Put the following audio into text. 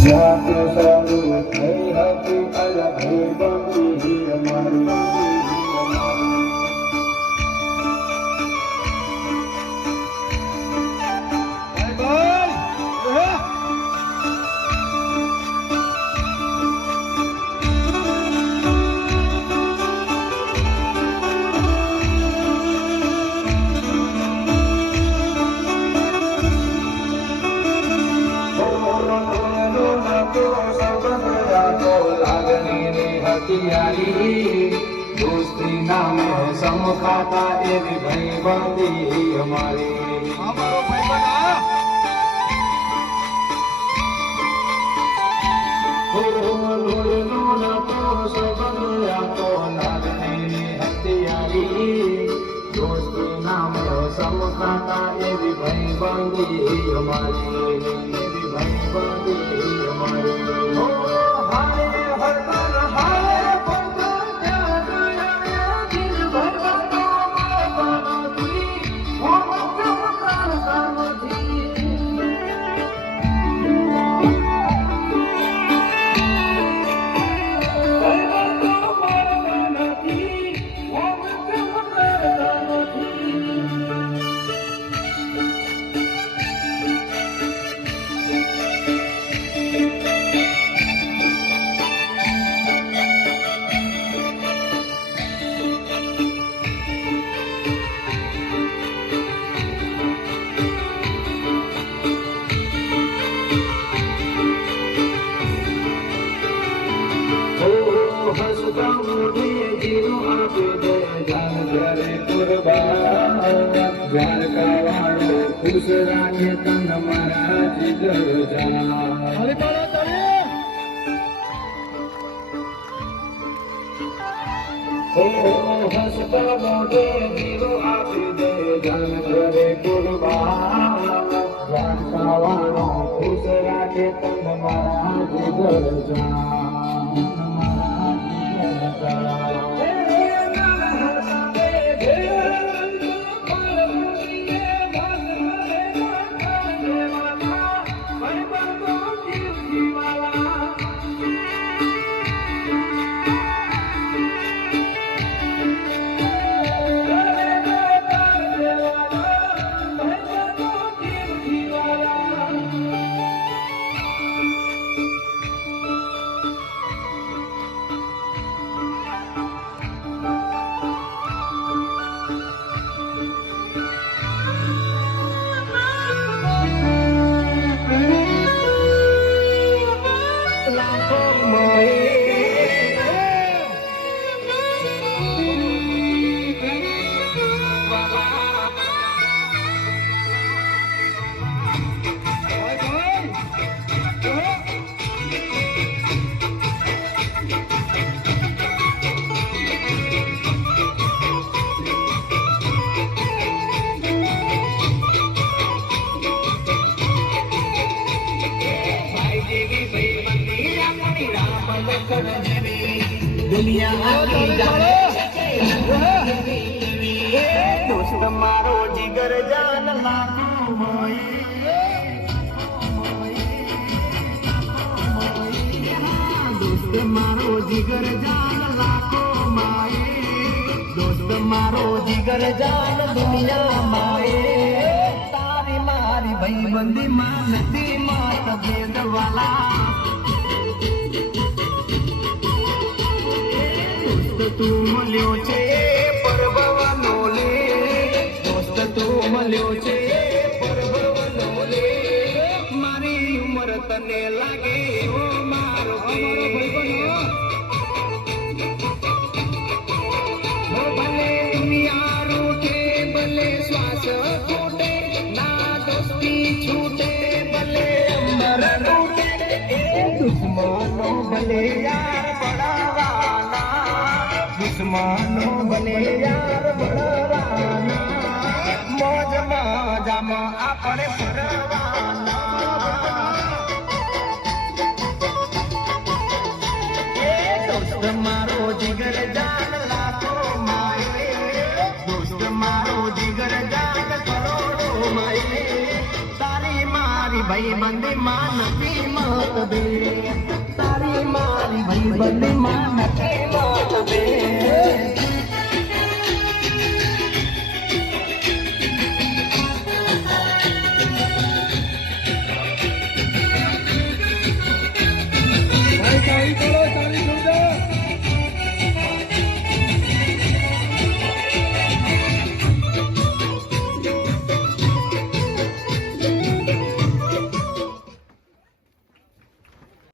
Satu selalu, hey hati ala hey bambu तो लागनी ने हथियारी दोस्ती नाम है समखाता एवी भाई बाती हमारी हमारो तो सबरा तो हथियारी दोस्ती नाम है एवी भाई बाती हमारी। Thank. દ્વારકા વાળો ખુશ રાખે તન મારા ઓ હસતા મોઢે જીરો આપે દે તન મારા જીગર જા મારો જીગર જાન લાખો હોય દોસ્ત મારો જીગર જાન લાખો માએ દોસ્ત મારો જીગર જાન દુનિયા માએ તારી મારી ભાઈ બંદી માં નથી માત ભેદ વાલા તું મળ્યો છે પરભવનો લે. દોસ્ત તું મળ્યો છે પરભવનો લે. મારી ઉંમર તને લાગે ઓ મારો ભલે દુનિયા રૂઠે ભલે શ્વાસ ના દોસ્તી છૂટે ભલે રૂઠે દુશ્મનો ભલે યાર. બળવાના બને મોજ મજામાં આપણે જીગર જાન લાખો માય. દોસ્ત મારો જીગર મારી ભાઈ બંદી માં મતભેદ તારી